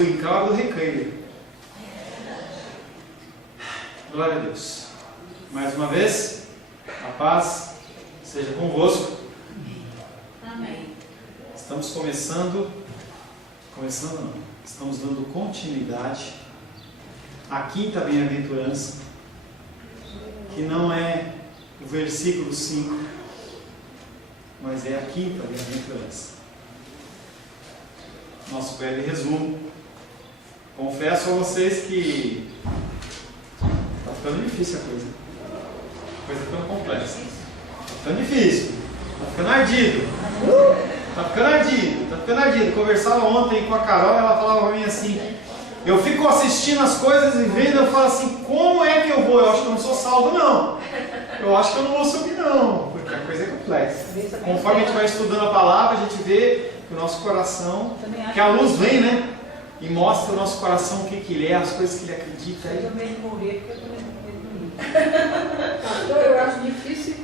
brincar do recreio. Glória a Deus. Mais uma vez, a paz seja convosco. Amém. Estamos começando não, estamos dando continuidade à quinta bem-aventurança, que não é o versículo 5, mas é a quinta bem-aventurança. Nosso breve resumo. Confesso a vocês que está ficando difícil a coisa. A coisa ficando complexa. Está ficando difícil. Está ficando ardido. Está ficando ardido. Conversava ontem com a Carol, ela falava para mim assim, eu fico assistindo as coisas e vendo, eu falo assim, como é que eu vou? Eu acho que eu não sou salvo não. Eu acho que eu não vou subir não, porque a coisa é complexa. Conforme a gente vai estudando a palavra, a gente vê que o nosso coração, que a luz vem, né? E mostra o nosso coração o que ele é, as coisas que ele acredita. Eu também morrer, porque eu também morrer. Pastor, eu acho difícil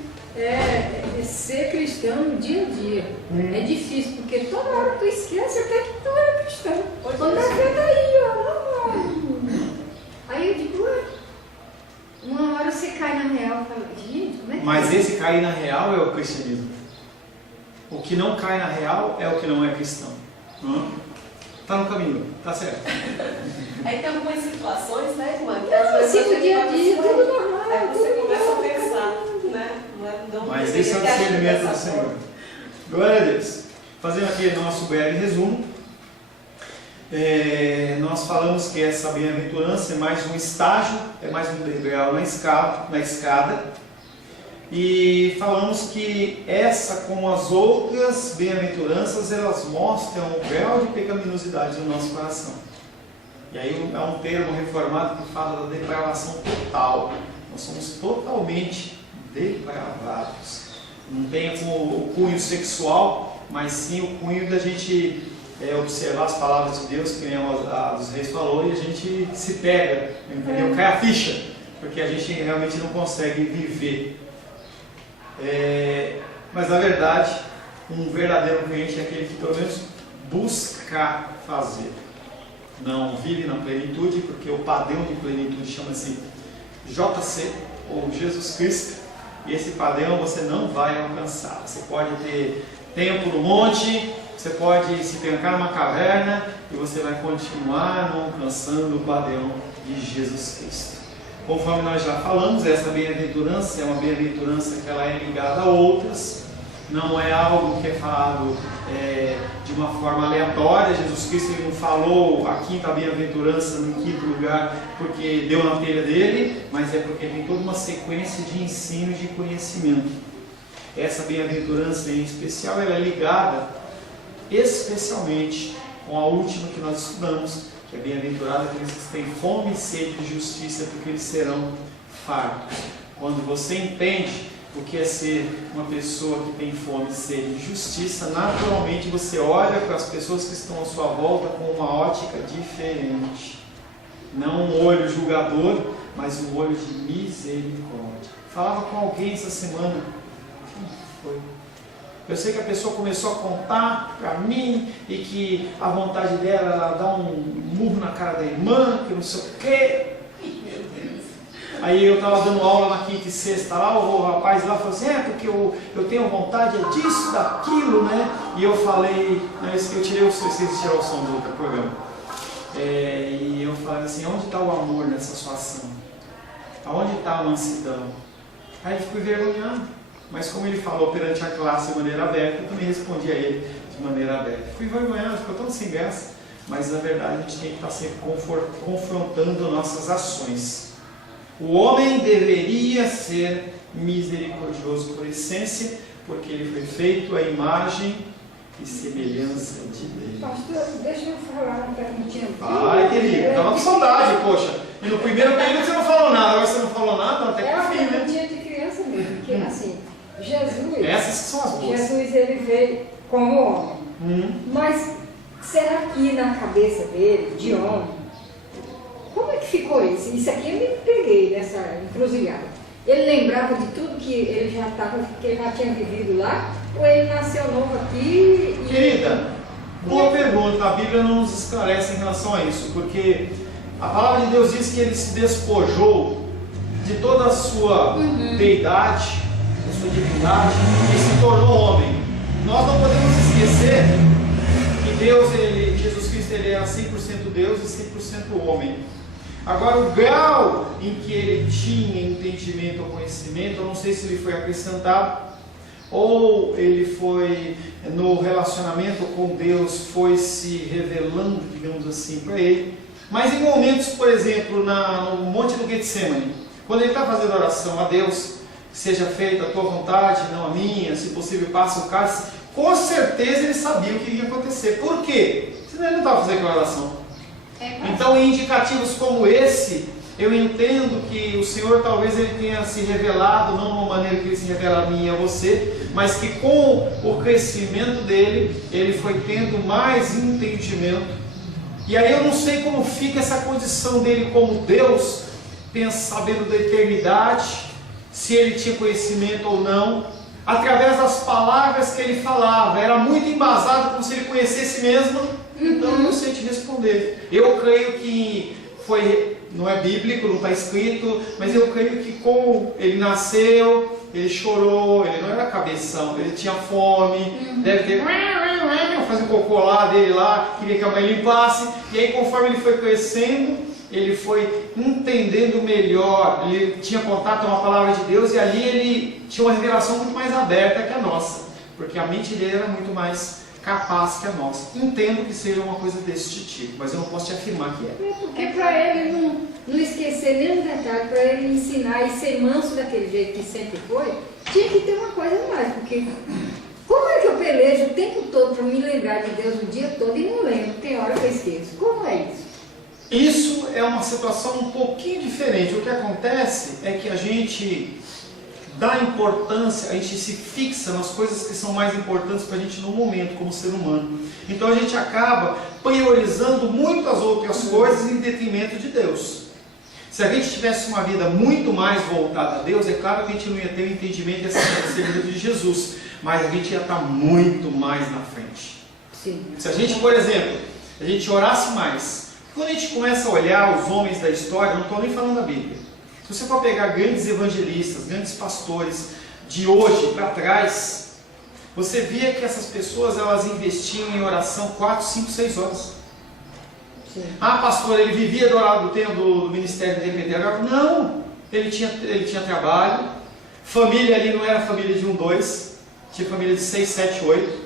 ser cristão no dia a dia. É difícil, porque toda hora tu esquece até que tu é cristão. Quando a fé tá aí, ó. Aí eu digo, ué, uma hora você cai na real e fala, gente, como é que Mas esse cair na real é o cristianismo. O que não cai na real é o que não é cristão. Está no caminho, tá certo. Aí tem algumas situações, né, irmã? Que não, assim, no dia a dia, tudo normal. Aí você começa a pensar, né? Mas esse é o discernimento do Senhor. Glória a Deus. Fazendo aqui nosso breve resumo, nós falamos que essa bem-aventurança é mais um estágio, é mais um degrau na escada. E falamos que essa, como as outras bem-aventuranças, elas mostram o grau de pecaminosidade do nosso coração. E aí é um termo reformado que fala da depravação total. Nós somos totalmente depravados. Não tem como o cunho sexual, mas sim o cunho da gente observar as palavras de Deus, que nem a dos reis falou, e a gente se pega, entendeu? Cai a ficha, porque a gente realmente não consegue viver. Mas na verdade, um verdadeiro crente é aquele que pelo menos busca fazer. Não vive na plenitude, porque o padrão de plenitude chama-se JC, ou Jesus Cristo, e esse padrão você não vai alcançar. Você pode ter tempo no monte, você pode se trancar numa caverna, e você vai continuar não alcançando o padrão de Jesus Cristo. Conforme nós já falamos, essa bem-aventurança é uma bem-aventurança que ela é ligada a outras, não é algo que é falado de uma forma aleatória. Jesus Cristo ele não falou a quinta bem-aventurança no quinto lugar porque deu na telha dele, mas é porque tem toda uma sequência de ensino e de conhecimento. Essa bem-aventurança em especial ela é ligada especialmente com a última que nós estudamos, que é bem-aventurado aqueles que têm fome e sede de justiça, porque eles serão fartos. Quando você entende o que é ser uma pessoa que tem fome e sede de justiça, naturalmente você olha para as pessoas que estão à sua volta com uma ótica diferente. Não um olho julgador, mas um olho de misericórdia. Falava com alguém essa semana. Quem foi? Eu sei que a pessoa começou a contar para mim e que a vontade dela era dar um murro na cara da irmã, que não sei o quê. Aí eu estava dando aula na quinta e sexta lá, o rapaz lá falou assim, porque eu tenho vontade disso, daquilo, né? E eu falei, eu tirei o som, esqueci de tirar o som do outro programa. E eu falei assim, onde está o amor nessa sua ação? Aonde está a mansidão? Aí ele ficou envergonhado. Mas como ele falou perante a classe de maneira aberta, eu também respondi a ele de maneira aberta. Fui envergonhado, ficou tão sem graça. Mas na verdade a gente tem que estar sempre confrontando nossas ações. O homem deveria ser misericordioso por essência, porque ele foi feito à imagem e semelhança de Deus. Pastor, deixa eu falar uma perguntinha. Ai, querido, estava com saudade, poxa. E no primeiro período você não falou nada, agora você não falou nada, até que fim, né? É uma perguntinha de criança mesmo, porque assim, Jesus... Essas que são as boas. Jesus, ele veio como homem. Mas será que na cabeça dele, de homem, como é que ficou isso? Isso aqui eu me peguei nessa encruzilhada. Ele lembrava de tudo que ele já tinha vivido lá? Ou ele nasceu novo aqui? Querida, Boa pergunta, a Bíblia não nos esclarece em relação a isso, porque a palavra de Deus diz que ele se despojou de toda a sua deidade, da sua divindade, e se tornou homem. Nós não podemos esquecer que Deus, Jesus Cristo, ele era 100% Deus e 100% homem. Agora, o grau em que ele tinha entendimento ou conhecimento, eu não sei se ele foi acrescentado, ou ele foi, no relacionamento com Deus, foi se revelando, digamos assim, para ele. Mas em momentos, por exemplo, no Monte do Getsemane, quando ele está fazendo oração a Deus, seja feita a tua vontade, não a minha, se possível passa o cálice, com certeza ele sabia o que ia acontecer. Por quê? Senão ele não estava fazendo aquela oração. Então, em indicativos como esse, eu entendo que o Senhor talvez ele tenha se revelado, não de uma maneira que ele se revela a mim e a você, mas que com o crescimento dele, ele foi tendo mais entendimento. E aí eu não sei como fica essa condição dele como Deus, sabendo da eternidade, se ele tinha conhecimento ou não, através das palavras que ele falava, era muito embasado como se ele conhecesse mesmo. Então eu não sei te responder. Eu creio que foi, não é bíblico, não está escrito, mas eu creio que como ele nasceu, ele chorou, ele não era cabeção, ele tinha fome, deve ter fazer um cocô lá dele lá, queria que a mãe limpasse, e aí conforme ele foi crescendo, ele foi entendendo melhor, ele tinha contato com a palavra de Deus, e ali ele tinha uma revelação muito mais aberta que a nossa, porque a mente dele era muito mais capaz que a nossa. Entendo que seja uma coisa desse tipo, mas eu não posso te afirmar que é. Porque para ele não esquecer nenhum detalhe, para ele ensinar e ser manso daquele jeito que sempre foi, tinha que ter uma coisa mais, porque como é que eu pelejo o tempo todo para me lembrar de Deus o dia todo e não lembro? Tem hora que eu esqueço. Como é isso? Isso é uma situação um pouquinho diferente. O que acontece é que a gente dá importância, a gente se fixa nas coisas que são mais importantes para a gente no momento, como ser humano. Então a gente acaba priorizando muitas outras coisas em detrimento de Deus. Se a gente tivesse uma vida muito mais voltada a Deus, é claro que a gente não ia ter o entendimento e a seguimento de Jesus, mas a gente ia estar muito mais na frente. Sim. Se a gente, por exemplo, a gente orasse mais, quando a gente começa a olhar os homens da história, não estou nem falando da Bíblia, se você for pegar grandes evangelistas, grandes pastores de hoje para trás, você via que essas pessoas elas investiam em oração 4, 5, 6 horas. Sim. Ah, pastor, ele vivia do ministério dele. Não, ele tinha trabalho, família ali não era família de 1, 2, tinha família de 6, 7, 8,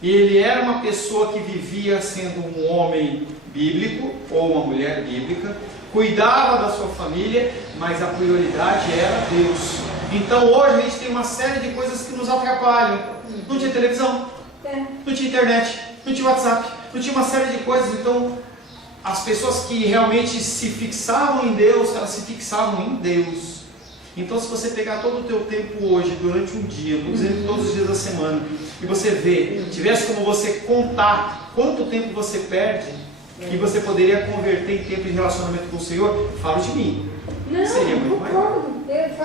e ele era uma pessoa que vivia sendo um homem bíblico ou uma mulher bíblica, cuidava da sua família, mas a prioridade era Deus. Então hoje a gente tem uma série de coisas que nos atrapalham. Não tinha televisão, não tinha internet, não tinha WhatsApp, não tinha uma série de coisas. Então as pessoas que realmente se fixavam em Deus, elas se fixavam em Deus. Então se você pegar todo o teu tempo hoje, durante um dia, por exemplo, todos os dias da semana, e você ver, tivesse como você contar quanto tempo você perde, e você poderia converter em tempo de relacionamento com o Senhor, falo de mim. Não, seria muito maior.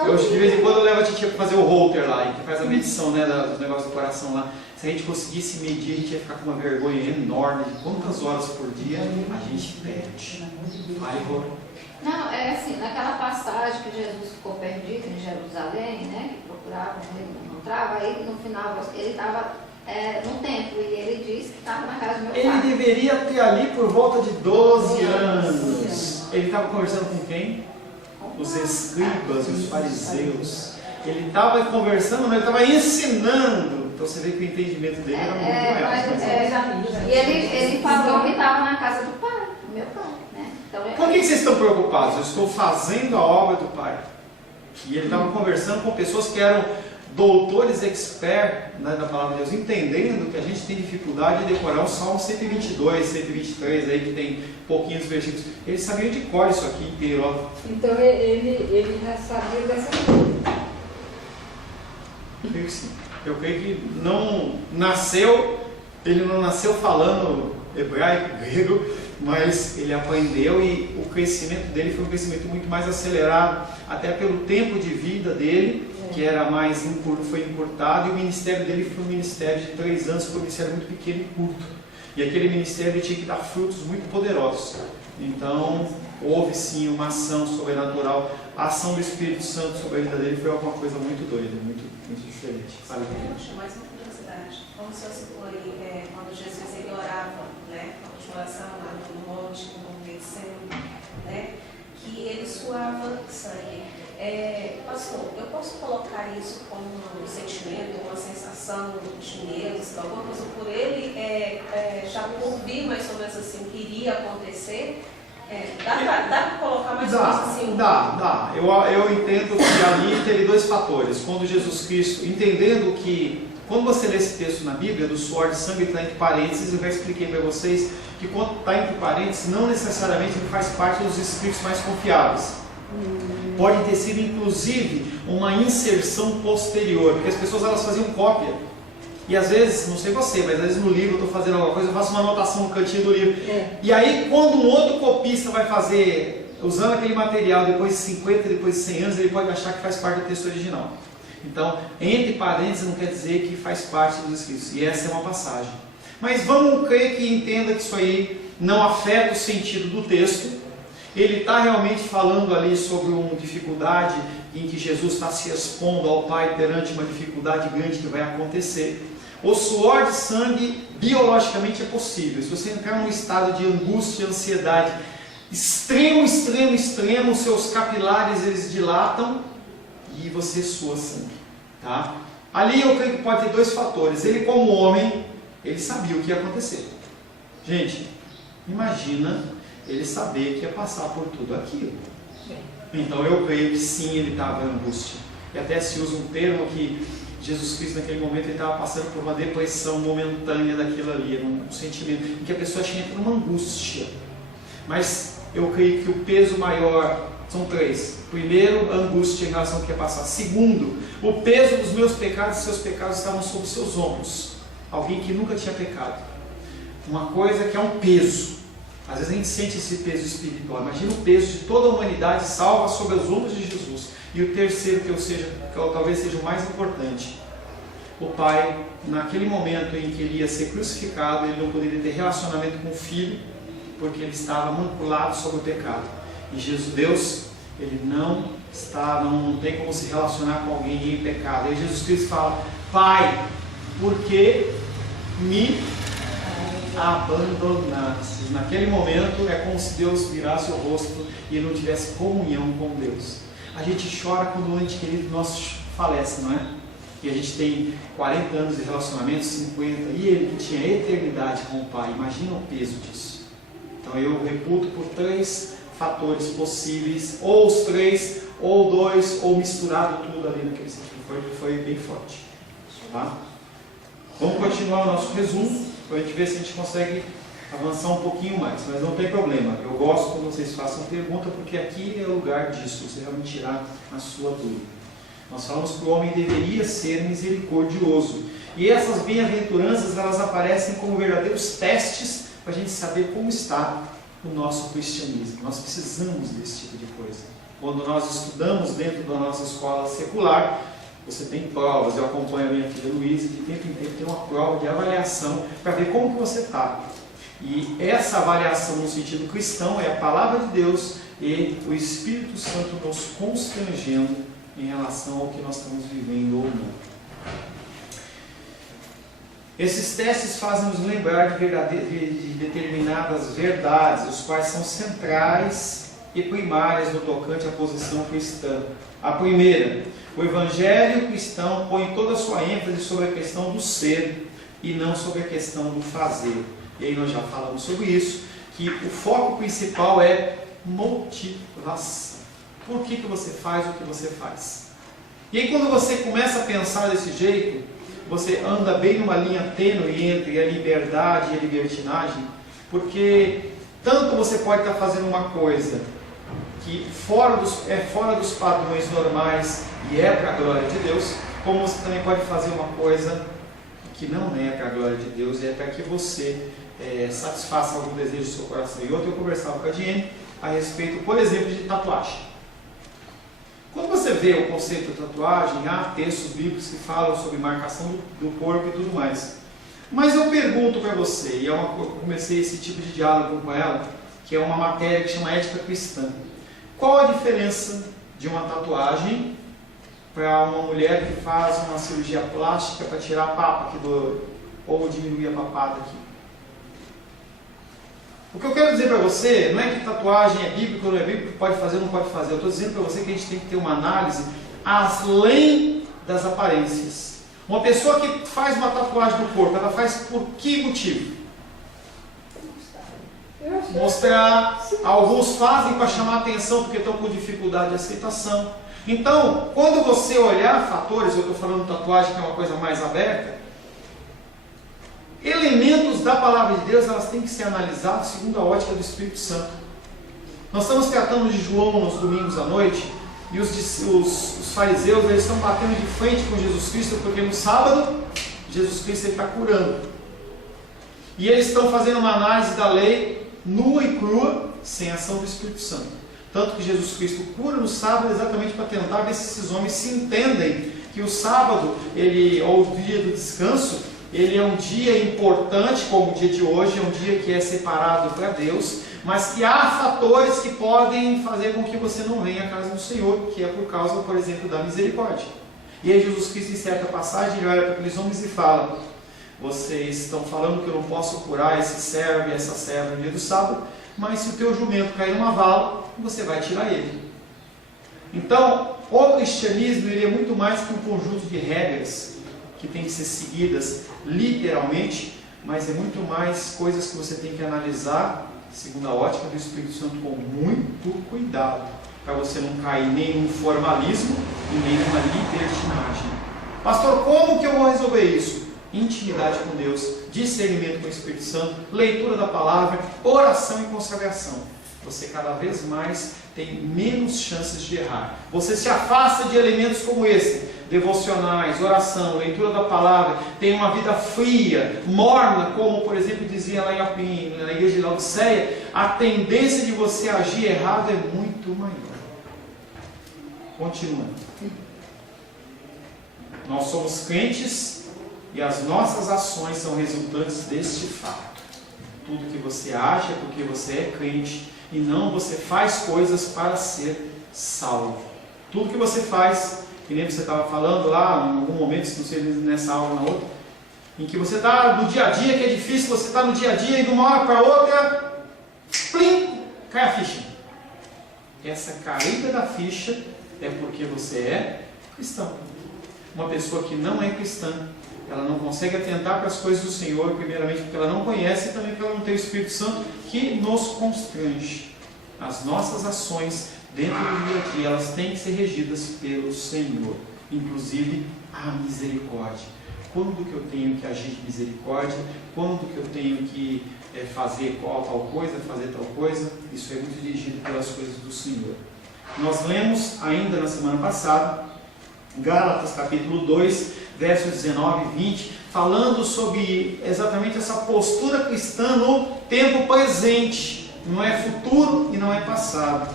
Eu de vez em quando eu levo a titia para fazer o holter lá, que faz a medição, né, dos negócios do coração lá. Se a gente conseguisse medir, a gente ia ficar com uma vergonha enorme de quantas horas por dia a gente perde. Vai, Rô. Não, é assim, naquela passagem que Jesus ficou perdido em Jerusalém, né, que procurava, ele não encontrava, aí no final ele estava no templo, e ele disse que estava na casa do meu pai. Ele deveria ter ali por volta de 12 anos. Ele estava conversando com quem? Os escribas e os fariseus. Ele estava conversando, mas ele estava ensinando. Então você vê que o entendimento dele era muito maior. E ele falou que estava na casa do pai, do meu pai, né? Então, por que vocês estão preocupados? Eu estou fazendo a obra do pai. E ele estava conversando com pessoas que eram doutores expert, né, da palavra de Deus, entendendo que a gente tem dificuldade de decorar o Salmo 122, 123, aí que tem pouquinhos versículos. Eles sabiam de cor isso aqui inteiro, ó. Então ele já sabia dessa coisa. Eu creio que sim. Eu creio que ele não nasceu falando hebraico, grego, mas ele aprendeu, e o crescimento dele foi um crescimento muito mais acelerado, até pelo tempo de vida dele, que era mais foi encurtado, e o ministério dele foi um ministério de 3 anos, foi um ministério muito pequeno e curto. E aquele ministério tinha que dar frutos muito poderosos. Então, houve sim uma ação sobrenatural. A ação do Espírito Santo sobre a vida dele foi alguma coisa muito doida, muito diferente. Sabe? Mais uma curiosidade. Como o senhor citou aí, quando Jesus ele orava, né, a oração lá no monte, no Getsemane, né, que ele suava sangue. Pastor, eu posso colocar isso como um sentimento, uma sensação de medo, alguma coisa por ele já ouvir mais ou menos assim o que iria acontecer? Dá para colocar mais ou menos assim? Dá. Eu entendo que ali teve dois fatores. Quando Jesus Cristo, entendendo que, quando você lê esse texto na Bíblia, do suor de sangue está entre parênteses, eu já expliquei para vocês que quando está entre parênteses, não necessariamente ele faz parte dos escritos mais confiáveis. Pode ter sido inclusive uma inserção posterior, porque as pessoas elas faziam cópia. E às vezes, não sei você, mas às vezes no livro eu estou fazendo alguma coisa, eu faço uma anotação no cantinho do livro. E aí quando um outro copista vai fazer, usando aquele material, depois de 50, depois de 100 anos, ele pode achar que faz parte do texto original. Então, entre parênteses não quer dizer que faz parte dos escritos. E essa é uma passagem. Mas vamos crer que entenda que isso aí não afeta o sentido do texto. Ele está realmente falando ali sobre uma dificuldade em que Jesus está se expondo ao Pai perante uma dificuldade grande que vai acontecer. O suor de sangue, biologicamente, é possível. Se você entrar num estado de angústia, ansiedade, extremo, seus capilares eles dilatam e você sua sangue. Tá? Ali eu creio que pode ter dois fatores. Ele, como homem, ele sabia o que ia acontecer. Gente, imagina ele saber que ia passar por tudo aquilo. Então eu creio que sim, ele estava em angústia. E até se usa um termo que Jesus Cristo naquele momento ele estava passando por uma depressão momentânea daquilo ali, um sentimento em que a pessoa entra numa angústia. Mas eu creio que o peso maior são três. Primeiro, a angústia em relação ao que ia passar. Segundo, o peso dos meus pecados e seus pecados estavam sobre seus ombros. Alguém que nunca tinha pecado. Uma coisa que é um peso. Às vezes a gente sente esse peso espiritual. Imagina o peso de toda a humanidade salva sobre os ombros de Jesus. E o terceiro, que talvez seja o mais importante. O Pai, naquele momento em que ele ia ser crucificado, ele não poderia ter relacionamento com o Filho, porque ele estava manculado sobre o pecado. E Deus, ele não tem como se relacionar com alguém em pecado. E Jesus Cristo fala: Pai, por que me abandonaste? Naquele momento é como se Deus virasse o rosto e não tivesse comunhão com Deus. A gente chora quando um ente querido nosso falece, não é? E a gente tem 40 anos de relacionamento, 50, e ele que tinha eternidade com o Pai. Imagina o peso disso. Então eu reputo por três fatores possíveis, ou os três, ou dois, ou misturado tudo ali naquele sentido. Foi bem forte. Tá? Vamos continuar o nosso resumo, para a gente ver se a gente consegue avançar um pouquinho mais, mas não tem problema. Eu gosto quando vocês façam pergunta, porque aqui é o lugar disso, você realmente tirar a sua dúvida. Nós falamos que o homem deveria ser misericordioso. E essas bem-aventuranças, elas aparecem como verdadeiros testes para a gente saber como está o nosso cristianismo. Nós precisamos desse tipo de coisa. Quando nós estudamos dentro da nossa escola secular, você tem provas. Eu acompanho a minha filha Luísa, de tempo em tempo tem uma prova de avaliação para ver como que você está. E essa avaliação no sentido cristão é a palavra de Deus e o Espírito Santo nos constrangendo em relação ao que nós estamos vivendo ou não. Esses testes fazem nos lembrar de determinadas verdades, os quais são centrais e primárias no tocante à posição cristã. A primeira, o Evangelho cristão põe toda a sua ênfase sobre a questão do ser e não sobre a questão do fazer. E aí nós já falamos sobre isso, que o foco principal é motivação. Por que você faz o que você faz? E aí quando você começa a pensar desse jeito, você anda bem numa linha tênue entre a liberdade e a libertinagem, porque tanto você pode estar fazendo uma coisa que fora dos padrões normais e é para a glória de Deus, como você também pode fazer uma coisa que não é para a glória de Deus, é para que você satisfaça algum desejo do seu coração. E ontem eu conversava com a Diene a respeito, por exemplo, de tatuagem. Quando você vê o conceito de tatuagem, há textos bíblicos que falam sobre marcação do corpo e tudo mais. Mas eu pergunto para você, e eu comecei esse tipo de diálogo com ela, que é uma matéria que chama ética cristã. Qual a diferença de uma tatuagem para uma mulher que faz uma cirurgia plástica para tirar a papa aqui do olho, ou diminuir a papada aqui? O que eu quero dizer para você não é que tatuagem é bíblica ou não é bíblica, pode fazer ou não pode fazer. Eu estou dizendo para você que a gente tem que ter uma análise além das aparências. Uma pessoa que faz uma tatuagem no corpo, ela faz por que motivo? Mostrar. Alguns fazem para chamar atenção porque estão com dificuldade de aceitação. Então, quando você olhar fatores, eu estou falando de tatuagem que é uma coisa mais aberta, elementos da palavra de Deus, elas têm que ser analisados segundo a ótica do Espírito Santo. Nós estamos tratando de João nos domingos à noite, e os fariseus, eles estão batendo de frente com Jesus Cristo, porque no sábado, Jesus Cristo está curando. E eles estão fazendo uma análise da lei nua e crua, sem ação do Espírito Santo. Tanto que Jesus Cristo cura no sábado exatamente para tentar ver se esses homens se entendem que o sábado, ou o dia do descanso, ele é um dia importante, como o dia de hoje, é um dia que é separado para Deus, mas que há fatores que podem fazer com que você não venha à casa do Senhor, que é por causa, por exemplo, da misericórdia. E aí Jesus Cristo, em certa passagem, ele olha para aqueles homens e fala: vocês estão falando que eu não posso curar esse servo e essa serva no dia do sábado, mas se o teu jumento cair numa vala, você vai tirar ele. Então, o cristianismo ele é muito mais que um conjunto de regras que tem que ser seguidas literalmente, mas é muito mais coisas que você tem que analisar segundo a ótica do Espírito Santo com muito cuidado, para você não cair nem num formalismo e nem numa libertinagem. Pastor, como que eu vou resolver isso? Intimidade com Deus, discernimento com o Espírito Santo, leitura da palavra, oração e consagração. Você cada vez mais tem menos chances de errar. Você se afasta de elementos como esse, devocionais, oração, leitura da palavra, tem uma vida fria, morna, como por exemplo dizia lá na igreja de Laodiceia, a tendência de você agir errado é muito maior. Continuando. Nós somos crentes e as nossas ações são resultantes deste fato. Tudo que você acha é porque você é crente e não você faz coisas para ser salvo. Tudo que você faz, que nem você estava falando lá, em algum momento, se não sei nessa aula ou na outra, em que você está no dia a dia, que é difícil, você está no dia a dia e de uma hora para outra, plim, cai a ficha. Essa caída da ficha é porque você é cristão. Uma pessoa que não é cristã, ela não consegue atentar para as coisas do Senhor, primeiramente porque ela não conhece e também porque ela não tem o Espírito Santo que nos constrange. As nossas ações dentro do dia a dia, elas têm que ser regidas pelo Senhor, inclusive a misericórdia. Quando que eu tenho que agir de misericórdia? Quando que eu tenho que fazer tal coisa, fazer tal coisa? Isso é muito dirigido pelas coisas do Senhor. Nós lemos ainda na semana passada, Gálatas capítulo 2, versos 19 e 20, falando sobre exatamente essa postura cristã no tempo presente, não é futuro e não é passado.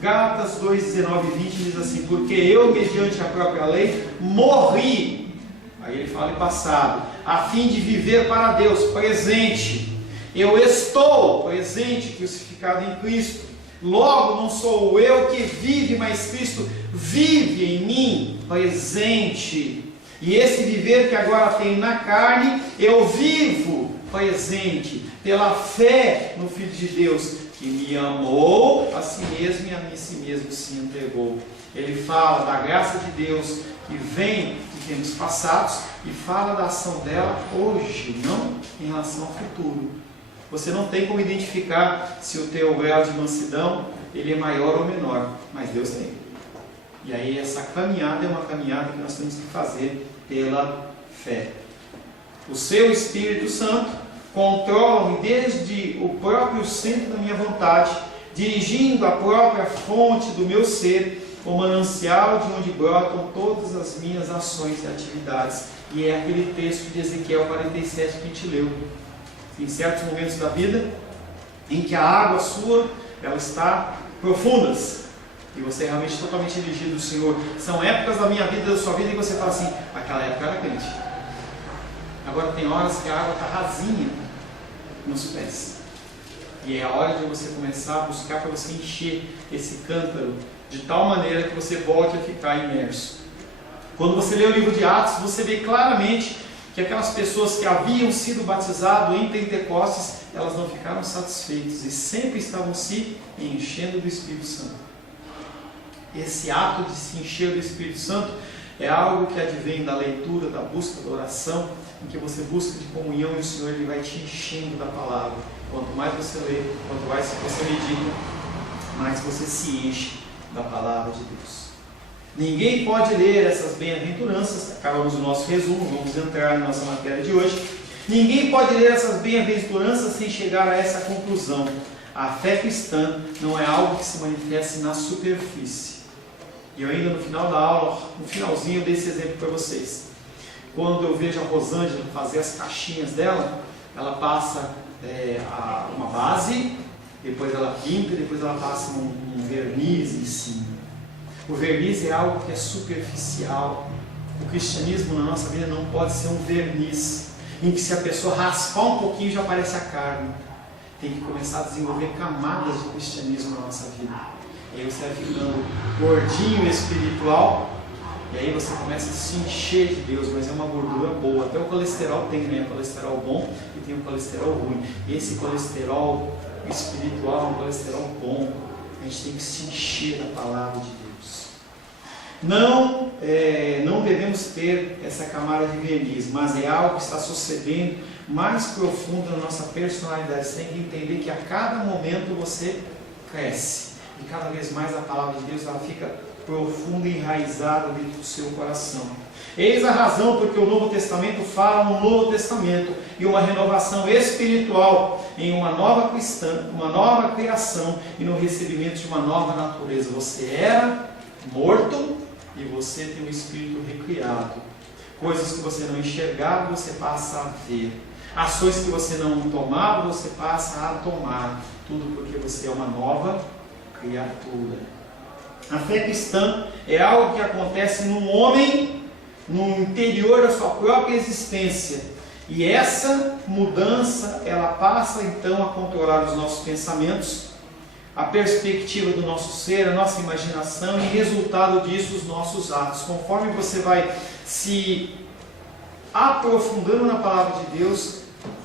Gálatas 2, 19 e 20 diz assim: porque eu, mediante a própria lei, morri, aí ele fala em passado, a fim de viver para Deus, presente. Eu estou presente, crucificado em Cristo. Logo, não sou eu que vive, mas Cristo vive em mim, presente. E esse viver que agora tenho na carne, eu vivo, presente, pela fé no Filho de Deus, que me amou a si mesmo e a si mesmo se entregou. Ele fala da graça de Deus que vem de tempos passados e fala da ação dela hoje, não em relação ao futuro. Você não tem como identificar se o teu grau de mansidão ele é maior ou menor, mas Deus tem. E aí essa caminhada é uma caminhada que nós temos que fazer pela fé. O seu Espírito Santo controla-me desde o próprio centro da minha vontade, dirigindo a própria fonte do meu ser, o manancial de onde brotam todas as minhas ações e atividades. E é aquele texto de Ezequiel 47 que a gente leu. Em certos momentos da vida, em que a água sua, ela está profundas, e você é realmente totalmente dirigido do Senhor. São épocas da minha vida, da sua vida, e você fala assim: aquela época eu era crente. Agora tem horas que a água está rasinha nos pés. E é a hora de você começar a buscar para você encher esse cântaro de tal maneira que você volte a ficar imerso. Quando você lê o livro de Atos, você vê claramente que aquelas pessoas que haviam sido batizadas em Pentecostes, elas não ficaram satisfeitas e sempre estavam se enchendo do Espírito Santo. Esse ato de se encher do Espírito Santo é algo que advém da leitura, da busca, da oração, em que você busca de comunhão e o Senhor ele vai te enchendo da palavra. Quanto mais você lê, quanto mais você medita, mais você se enche da palavra de Deus. Ninguém pode ler essas bem-aventuranças, acabamos o nosso resumo, vamos entrar na nossa matéria de hoje. Ninguém pode ler essas bem-aventuranças sem chegar a essa conclusão. A fé cristã não é algo que se manifeste na superfície. E eu ainda no final da aula, no finalzinho, eu dei esse exemplo para vocês. Quando eu vejo a Rosângela fazer as caixinhas dela, ela passa uma base, depois ela pinta, depois ela passa um verniz em cima. O verniz é algo que é superficial. O cristianismo na nossa vida não pode ser um verniz, em que se a pessoa raspar um pouquinho já aparece a carne. Tem que começar a desenvolver camadas de cristianismo na nossa vida. E aí você vai ficando gordinho espiritual, e aí você começa a se encher de Deus, mas é uma gordura boa. Até o colesterol tem, né? Colesterol bom e tem o colesterol ruim. Esse colesterol espiritual é um colesterol bom. A gente tem que se encher da palavra de Deus. Não devemos ter essa camada de verniz, mas é algo que está sucedendo mais profundo na nossa personalidade. Você tem que entender que a cada momento você cresce. E cada vez mais a palavra de Deus ela fica profunda e enraizada dentro do seu coração. Eis a razão porque o Novo Testamento fala um Novo Testamento e uma renovação espiritual em uma nova criação e no recebimento de uma nova natureza. Você era morto e você tem um espírito recriado. Coisas que você não enxergava, você passa a ver. Ações que você não tomava, você passa a tomar. Tudo porque você é uma nova criatura. A fé cristã é algo que acontece num homem, no interior da sua própria existência. E essa mudança, ela passa então a controlar os nossos pensamentos, a perspectiva do nosso ser, a nossa imaginação e resultado disso, os nossos atos. Conforme você vai se aprofundando na palavra de Deus,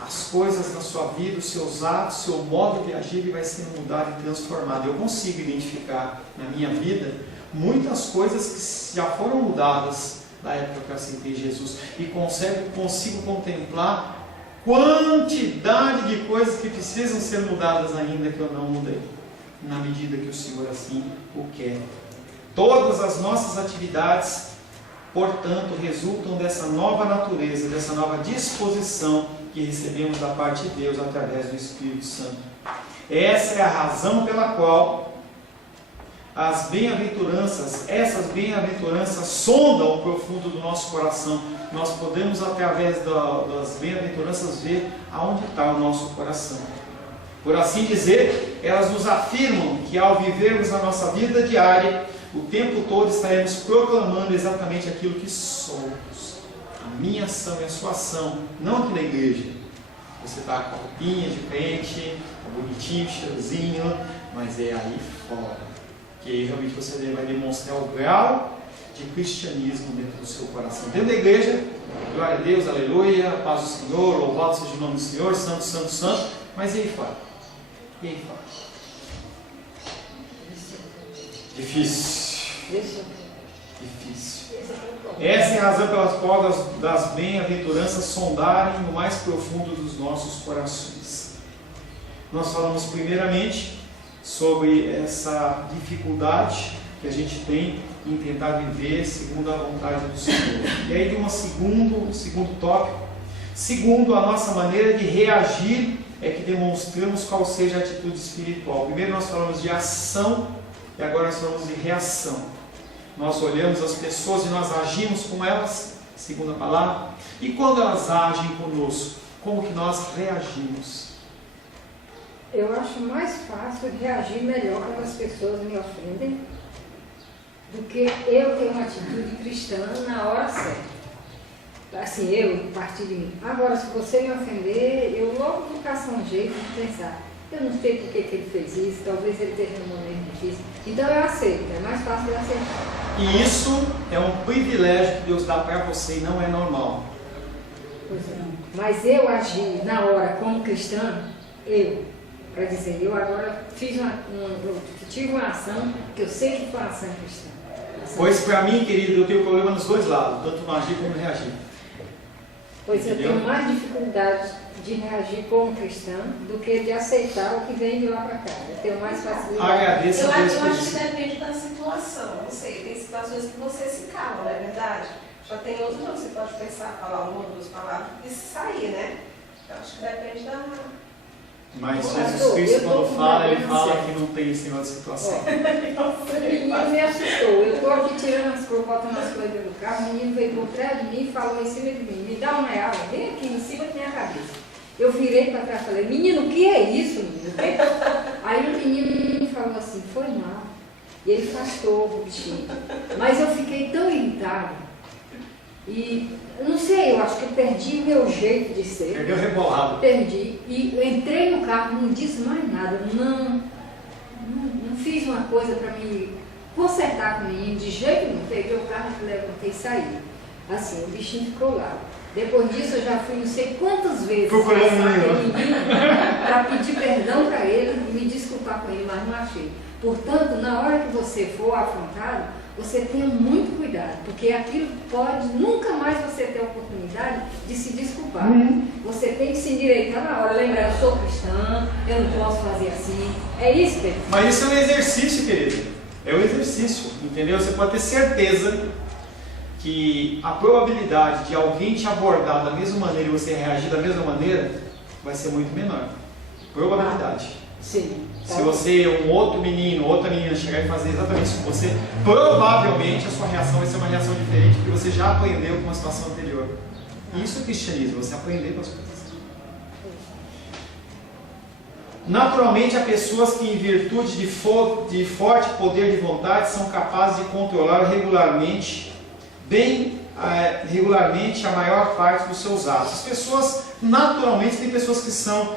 as coisas na sua vida, os seus atos, seu modo de agir, ele vai sendo mudado e transformado. Eu consigo identificar na minha vida muitas coisas que já foram mudadas da época que eu aceitei Jesus e consigo contemplar quantidade de coisas que precisam ser mudadas ainda que eu não mudei, na medida que o Senhor assim o quer. Todas as nossas atividades, portanto, resultam dessa nova natureza, dessa nova disposição que recebemos da parte de Deus através do Espírito Santo. Essa é a razão pela qual essas bem-aventuranças sondam o profundo do nosso coração. Nós podemos, através das bem-aventuranças, ver aonde está o nosso coração. Por assim dizer, elas nos afirmam que ao vivermos a nossa vida diária, o tempo todo estaremos proclamando exatamente aquilo que somos. A minha ação e a sua ação, não aqui na igreja. Você está com a roupinha de crente, tá bonitinho, cheirosinho, mas é aí fora. Que realmente você vai demonstrar o grau de cristianismo dentro do seu coração. Dentro da igreja, glória a Deus, aleluia, paz do Senhor, louvado seja o nome do Senhor, santo, santo, santo. Mas e aí fora? E aí fora? Difícil. Essa é a razão pela qual das bem-aventuranças sondarem no mais profundo dos nossos corações. Nós falamos primeiramente sobre essa dificuldade que a gente tem em tentar viver segundo a vontade do Senhor. E aí tem um segundo tópico. Segundo, a nossa maneira de reagir é que demonstramos qual seja a atitude espiritual. Primeiro nós falamos de ação e agora nós falamos de reação. Nós olhamos as pessoas e nós agimos com elas, segundo a palavra. E quando elas agem conosco, como que nós reagimos? Eu acho mais fácil reagir melhor quando as pessoas me ofendem do que eu ter uma atitude cristã na hora certa. assim, eu partilho de mim. Agora, se você me ofender, eu logo vou caçar um jeito de pensar. Eu não sei por que ele fez isso, talvez ele esteja num momento difícil. Então eu aceito, é mais fácil de aceitar. E isso é um privilégio que Deus dá para você e não é normal. Pois é. Mas eu agi na hora como cristã, para dizer, eu agora tive uma ação que eu sei que foi uma ação cristã. Pois para mim, querido, eu tenho problema nos dois lados, tanto no agir como no reagir. Pois Entendeu? eu tenho mais dificuldade de reagir como cristã do que de aceitar o que vem de lá para cá. Eu tenho mais facilidade. Agradeço Eu a Deus por acho que isso. depende da situação. Não sei, tem situações que você se cala, não é verdade? Já tem outros não, você pode pensar, falar uma ou duas palavras e sair, né? Eu acho que depende da... Mas Pastor, Jesus Cristo, eu tô quando com fala, ele problema fala sério. que não tem esse negócio de situação. O menino me assustou. Eu estou aqui tirando as coisas, botando as coisas do carro. O menino veio por trás de mim e falou em cima de mim: me dá R$1, vem aqui em cima da minha cabeça. Eu virei para trás e falei: menino, o que é isso, menino? Aí o menino me falou assim: foi mal. E ele afastou o bichinho. Mas eu fiquei tão irritada. E eu não sei, eu acho que eu perdi meu jeito de ser. Perdeu rebolado. Perdi. E eu entrei no carro, não disse mais nada. Não fiz uma coisa para me consertar com o menino, de jeito nenhum. Peguei o carro, levantei e saí. Assim, o bichinho ficou lá. Depois disso, eu já fui não sei quantas vezes Procurando caçar o aquele menino para pedir perdão para ele e me desculpar com ele, mas não achei. Portanto, na hora que você for afrontado, você tenha muito cuidado, porque aquilo pode, nunca mais você ter a oportunidade de se desculpar. Você tem que se endireitar na hora, lembrar, eu sou cristã, eu não posso fazer assim. É isso, Pedro? Mas isso é um exercício, querido. É um exercício, entendeu? Você pode ter certeza que a probabilidade de alguém te abordar da mesma maneira e você reagir da mesma maneira vai ser muito menor. Probabilidade. Sim. Se você, um outro menino, outra menina chegar e fazer exatamente isso com você, provavelmente a sua reação vai ser uma reação diferente, porque você já aprendeu com uma situação anterior. Isso é cristianismo, você aprender com as coisas. Naturalmente, há pessoas que, em virtude de forte poder de vontade, são capazes de controlar regularmente a maior parte dos seus atos. As pessoas, naturalmente, tem pessoas que são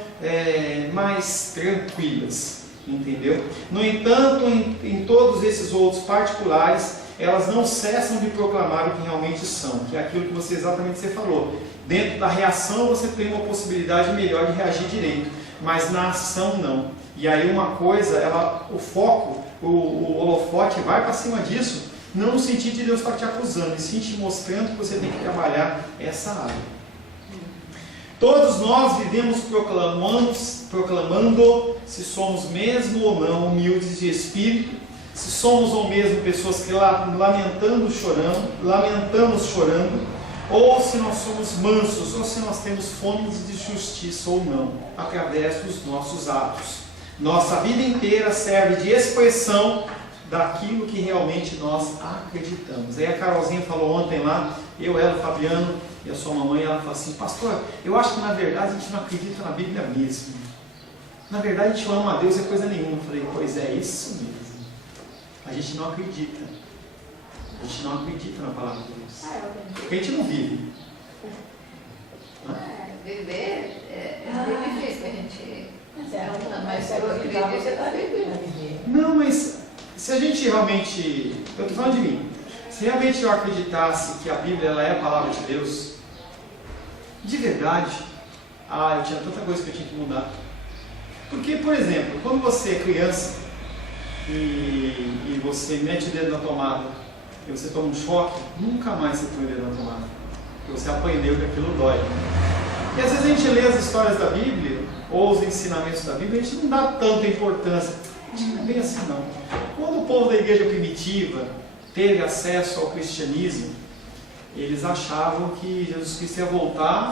mais tranquilas, entendeu? No entanto, em todos esses outros particulares, elas não cessam de proclamar o que realmente são, que é aquilo que exatamente você falou. Dentro da reação você tem uma possibilidade melhor de reagir direito, mas na ação não. E aí uma coisa, o foco, o holofote vai para cima disso, não no sentido de Deus estar te acusando, e sim te mostrando que você tem que trabalhar essa área. Todos nós vivemos proclamando se somos mesmo ou não humildes de espírito, se somos ou mesmo pessoas que lamentamos chorando, ou se nós somos mansos, ou se nós temos fome de justiça ou não, através dos nossos atos. Nossa vida inteira serve de expressão daquilo que realmente nós acreditamos. Aí a Carolzinha falou ontem lá, ela, o Fabiano e a sua mamãe, ela falou assim: pastor, eu acho que na verdade a gente não acredita na Bíblia mesmo. Na verdade a gente ama a Deus e coisa nenhuma. Eu falei: pois é isso mesmo. A gente não acredita. A gente não acredita na palavra de Deus. Porque a gente não vive. Viver é difícil, a gente... Mas se acreditar, você está vivendo. Não, mas se a gente realmente... Eu estou falando de mim. Se realmente eu acreditasse que a Bíblia ela é a palavra de Deus, de verdade, eu tinha tanta coisa que eu tinha que mudar. Porque, por exemplo, quando você é criança e você mete o dedo na tomada e você toma um choque, nunca mais você põe o dedo na tomada. Porque você aprendeu que aquilo dói. E às vezes a gente lê as histórias da Bíblia, ou os ensinamentos da Bíblia, a gente não dá tanta importância. A gente não é bem assim não. Quando o povo da igreja primitiva teve acesso ao cristianismo, eles achavam que Jesus Cristo ia voltar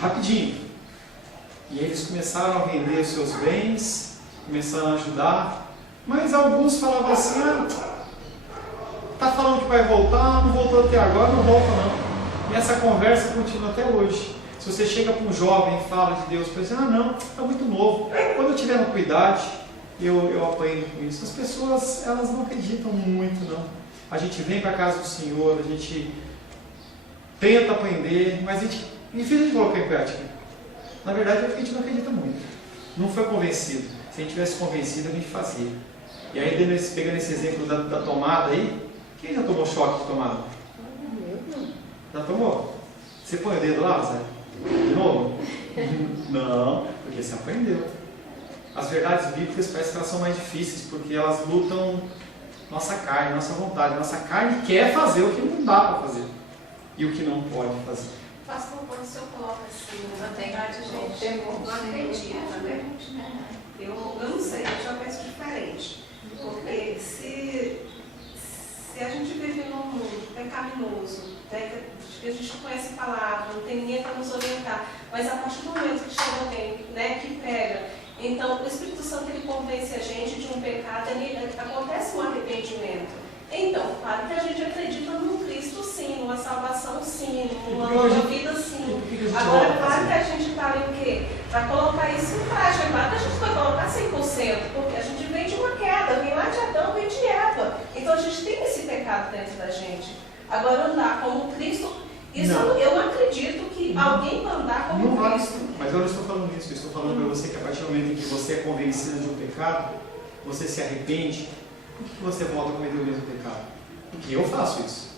rapidinho. E eles começaram a vender os seus bens, começaram a ajudar, mas alguns falavam assim: está falando que vai voltar, não voltou até agora, não volta não. E essa conversa continua até hoje. Se você chega para um jovem e fala de Deus, pensa: não, está muito novo, quando eu tiver maturidade, eu aprendo com isso. As pessoas, elas não acreditam muito não. A gente vem para a casa do Senhor, a gente tenta aprender, mas a gente difícil de colocar em prática. Na verdade é porque a gente não acredita muito. Não foi convencido. Se a gente tivesse convencido, a gente fazia. E aí, pegando esse exemplo da tomada aí, quem já tomou choque de tomada? Já tomou? Você põe o dedo lá, Zé? De novo? Não, porque você aprendeu. As verdades bíblicas parecem que elas são mais difíceis, porque elas lutam nossa carne, nossa vontade. Nossa carne quer fazer o que não dá para fazer e o que não pode fazer. Pastor, quando o senhor coloca assim, na verdade, gente, não acredita, né? Eu não sei, eu já penso diferente. Porque se a gente vive num mundo pecaminoso, né, que a gente não conhece a palavra, não tem ninguém para nos orientar, mas a partir do momento que chega alguém, né, que pega, então o Espírito Santo ele convence a gente de um pecado, acontece um arrependimento. Então, claro que a gente acredita num Cristo sim, numa salvação sim, numa nova vida sim. Agora, claro que a gente está ali o quê? Para colocar isso em prática. Claro que a gente vai colocar 100%, porque a gente vem de uma queda, vem lá de Adão, vem de Eva. Então a gente tem esse pecado dentro da gente. Agora, andar como Cristo, isso eu não acredito que alguém vai andar como Cristo. Mas eu não estou falando isso, eu estou falando para você que a partir do momento em que você é convencido de um pecado, você se arrepende. Por que você volta a cometer o mesmo pecado? Porque eu faço isso.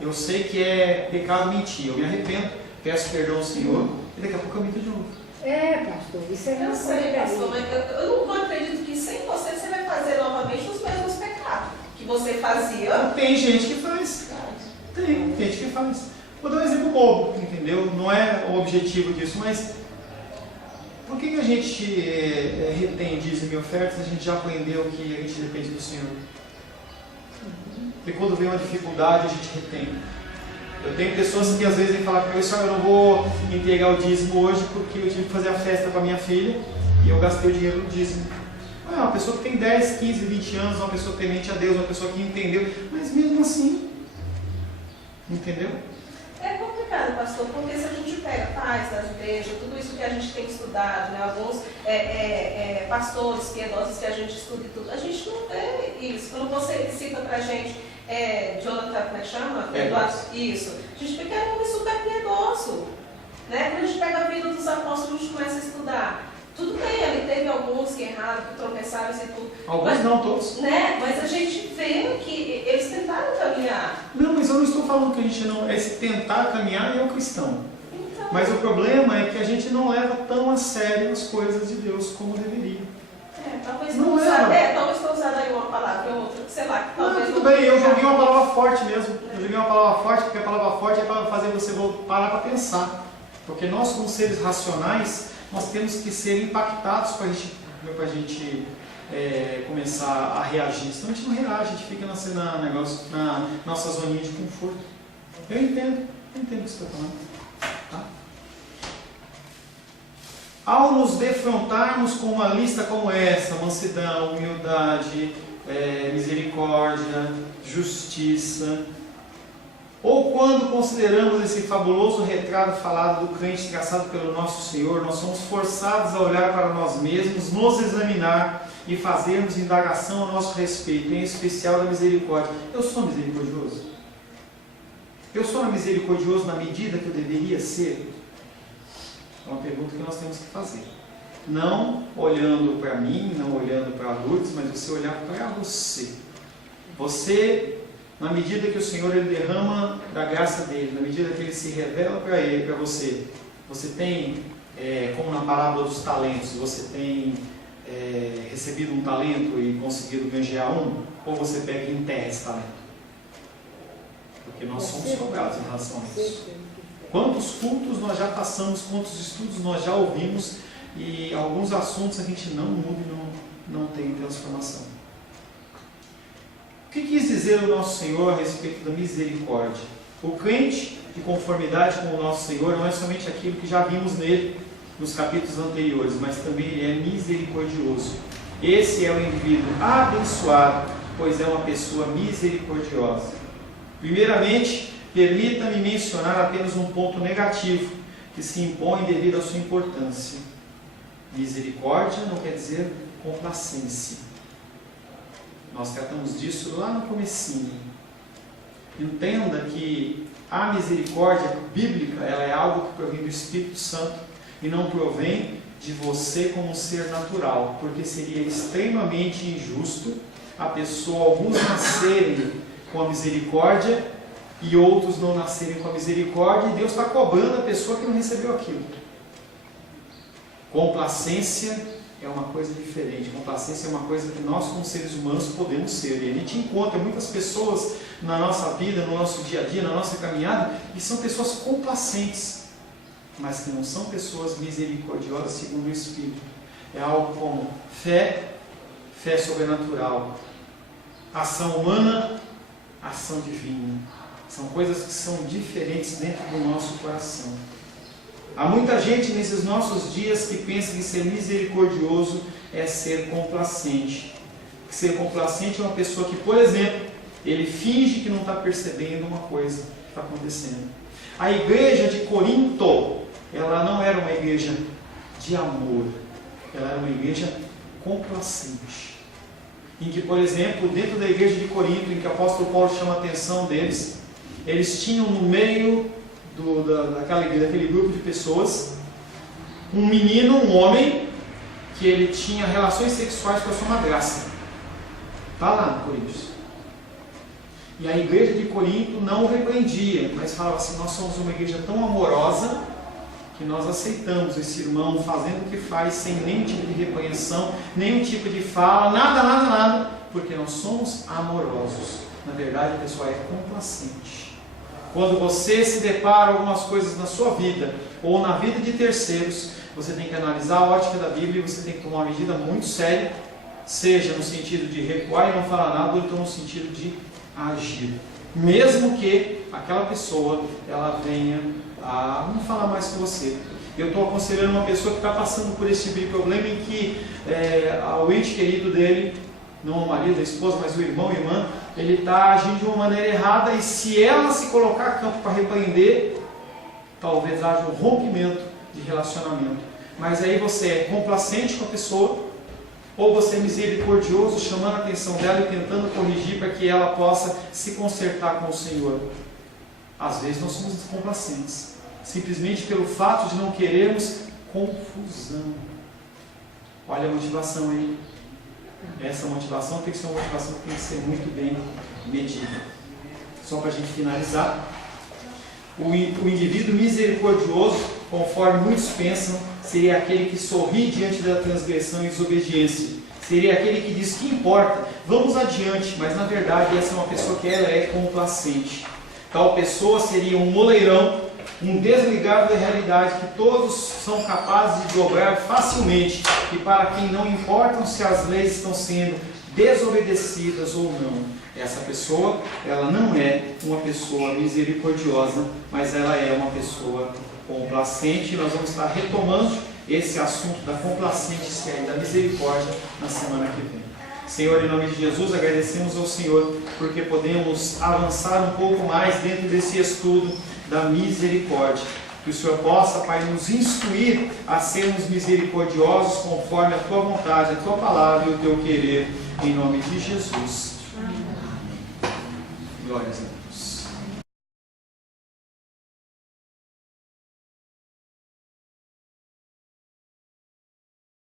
Eu sei que é pecado mentir. Eu me arrependo, peço perdão ao Senhor e daqui a pouco eu minto de novo. Pastor, isso é Eu sei, pastor, mas eu não acredito que sem você vai fazer novamente os mesmos pecados que você fazia. Tem gente que faz. Tem gente que faz. Vou dar um exemplo bobo, entendeu? Não é o objetivo disso, mas por que a gente retém dízimo e ofertas? A gente já aprendeu que a gente depende do Senhor. E quando vem uma dificuldade, a gente retém. Eu tenho pessoas que às vezes vêm falar para mim, eu não vou entregar o dízimo hoje porque eu tive que fazer a festa com a minha filha e eu gastei o dinheiro no dízimo. É uma pessoa que tem 10, 15, 20 anos, uma pessoa temente a Deus, uma pessoa que entendeu, mas mesmo assim, entendeu? É complicado, pastor, porque se a gente pega pais das igrejas, tudo isso que a gente tem estudado, né, alguns pastores piedosos que a gente estuda e tudo, a gente não vê isso. Quando você cita pra gente Jonathan, como é que chama? Isso. A gente vê que era um homem super piedoso. Né? Quando a gente pega a vida dos apóstolos, a gente começa a estudar. Tudo bem, ali teve alguns que erraram, que tropeçaram e tudo. Alguns não, todos. Né? Mas a gente vê que eles tentaram caminhar. Não, mas eu não estou falando que a gente não... Esse tentar caminhar é o cristão. Então, mas o problema é que a gente não leva tão a sério as coisas de Deus como deveria. Talvez não usar aí uma palavra ou outra, sei lá. Que talvez tudo bem, eu joguei uma palavra forte mesmo. Eu joguei uma palavra forte, porque a palavra forte é para fazer você parar para pensar. Porque nós, como seres racionais, nós temos que ser impactados para a gente começar a reagir. Senão a gente não reage, a gente fica na nossa zoninha de conforto. Eu entendo o que você está falando. Tá? Ao nos defrontarmos com uma lista como essa, mansidão, humildade, misericórdia, justiça, ou quando consideramos esse fabuloso retrato falado do crente traçado pelo nosso Senhor, nós somos forçados a olhar para nós mesmos, nos examinar e fazermos indagação a nosso respeito, em especial da misericórdia. Eu sou misericordioso? Eu sou misericordioso na medida que eu deveria ser? É uma pergunta que nós temos que fazer. Não olhando para mim, não olhando para Lourdes, mas você olhar para você. Você, na medida que o Senhor ele derrama da graça dele, na medida que ele se revela para você, você tem, como na parábola dos talentos, você tem recebido um talento e conseguido ganhar um, ou você pega e enterra esse talento? Porque nós somos cobrados em relação a isso. Quantos cultos nós já passamos, quantos estudos nós já ouvimos e alguns assuntos a gente não muda e não tem transformação. O que quis dizer o nosso Senhor a respeito da misericórdia? O crente de conformidade com o nosso Senhor não é somente aquilo que já vimos nele nos capítulos anteriores, mas também ele é misericordioso. Esse é o indivíduo abençoado, pois é uma pessoa misericordiosa. Primeiramente, permita-me mencionar apenas um ponto negativo que se impõe devido à sua importância. Misericórdia não quer dizer complacência. Nós tratamos disso lá no comecinho. Entenda que a misericórdia bíblica, ela é algo que provém do Espírito Santo e não provém de você como um ser natural, porque seria extremamente injusto a pessoa, alguns nascerem com a misericórdia e outros não nascerem com a misericórdia, e Deus está cobrando a pessoa que não recebeu aquilo. Complacência é uma coisa diferente. Complacência é uma coisa que nós, como seres humanos, podemos ser. E a gente encontra muitas pessoas na nossa vida, no nosso dia a dia, na nossa caminhada, que são pessoas complacentes, mas que não são pessoas misericordiosas segundo o Espírito. É algo como fé sobrenatural, ação humana, ação divina. São coisas que são diferentes dentro do nosso coração. Há muita gente nesses nossos dias que pensa que ser misericordioso é ser complacente. Ser complacente é uma pessoa que, por exemplo, ele finge que não está percebendo uma coisa que está acontecendo. A igreja de Corinto, ela não era uma igreja de amor, ela era uma igreja complacente. Em que, por exemplo, dentro da igreja de Corinto, em que o apóstolo Paulo chama a atenção deles, eles tinham no meio daquele grupo de pessoas um menino, um homem, que ele tinha relações sexuais com a sua madrasta. Está lá no Coríntios. E a igreja de Corinto não o repreendia, mas falava assim: nós somos uma igreja tão amorosa que nós aceitamos esse irmão fazendo o que faz sem nenhum tipo de repreensão, nenhum tipo de fala, nada, porque nós somos amorosos. Na verdade, a pessoa é complacente. Quando você se depara com algumas coisas na sua vida ou na vida de terceiros, você tem que analisar a ótica da Bíblia e você tem que tomar uma medida muito séria, seja no sentido de recuar e não falar nada, ou então no sentido de agir. Mesmo que aquela pessoa ela venha a não falar mais com você. Eu estou aconselhando uma pessoa que está passando por esse tipo de problema em que o ente querido dele, não o marido, a esposa, mas o irmão e a irmã, ele está agindo de uma maneira errada, e se ela se colocar a campo para repreender, talvez haja um rompimento de relacionamento. Mas aí você é complacente com a pessoa, ou você é misericordioso, chamando a atenção dela e tentando corrigir para que ela possa se consertar com o Senhor. Às vezes nós somos complacentes, simplesmente pelo fato de não querermos confusão. Olha a motivação aí. Essa motivação tem que ser uma motivação que tem que ser muito bem medida. Só para a gente finalizar, o indivíduo misericordioso, conforme muitos pensam, seria aquele que sorri diante da transgressão e desobediência. Seria aquele que diz que importa, vamos adiante, mas na verdade essa é uma pessoa que ela é complacente. Tal pessoa seria um moleirão, um desligado da realidade que todos são capazes de dobrar facilmente, e para quem não importam se as leis estão sendo desobedecidas ou não. Essa pessoa, ela não é uma pessoa misericordiosa, mas ela é uma pessoa complacente. E nós vamos estar retomando esse assunto da complacência e da misericórdia na semana que vem. Senhor, em nome de Jesus, agradecemos ao Senhor porque podemos avançar um pouco mais dentro desse estudo da misericórdia. Que o Senhor possa, Pai, nos instruir a sermos misericordiosos conforme a Tua vontade, a Tua palavra e o Teu querer, em nome de Jesus. Glórias a Deus.